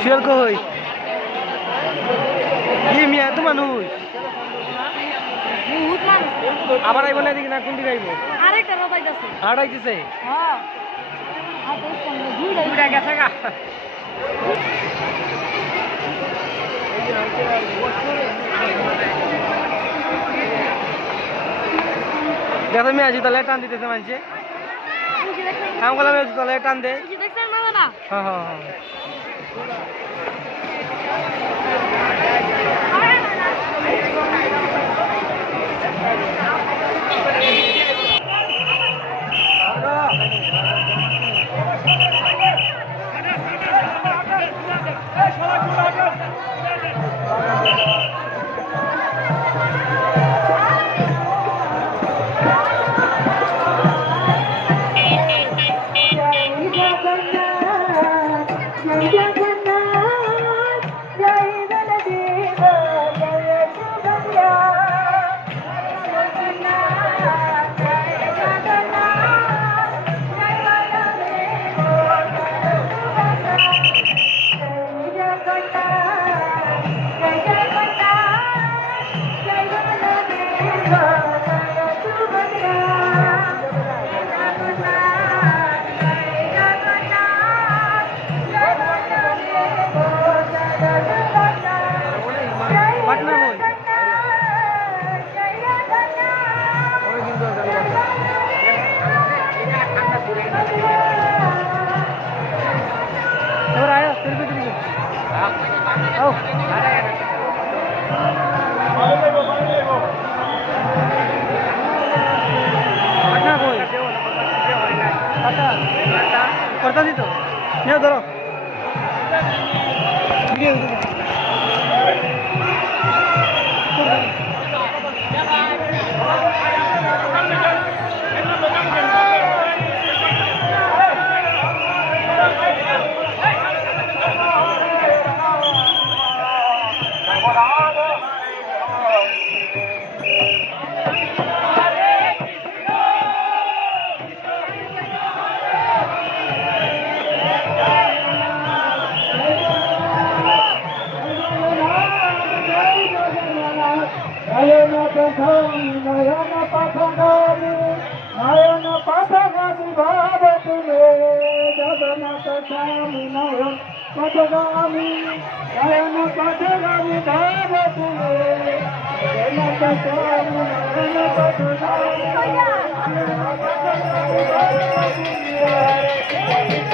শিয়াল কই কি মিয়া তো মানুষ আবার আইব না দিকে না কোন দিকে আইব আরেকটা রবাইতাছে হাড় আইতেছে হ্যাঁ আর তো সামনে ঘুরে গেছে গা দেখো মেয়ে জুতালে টান দিতেছে মানুষে কাম করলাম জুতালে টান দে দেখছেন না হ্যাঁ হ্যাঁ হ্যাঁ করতা দিত নিয়ে ধরো Thank you.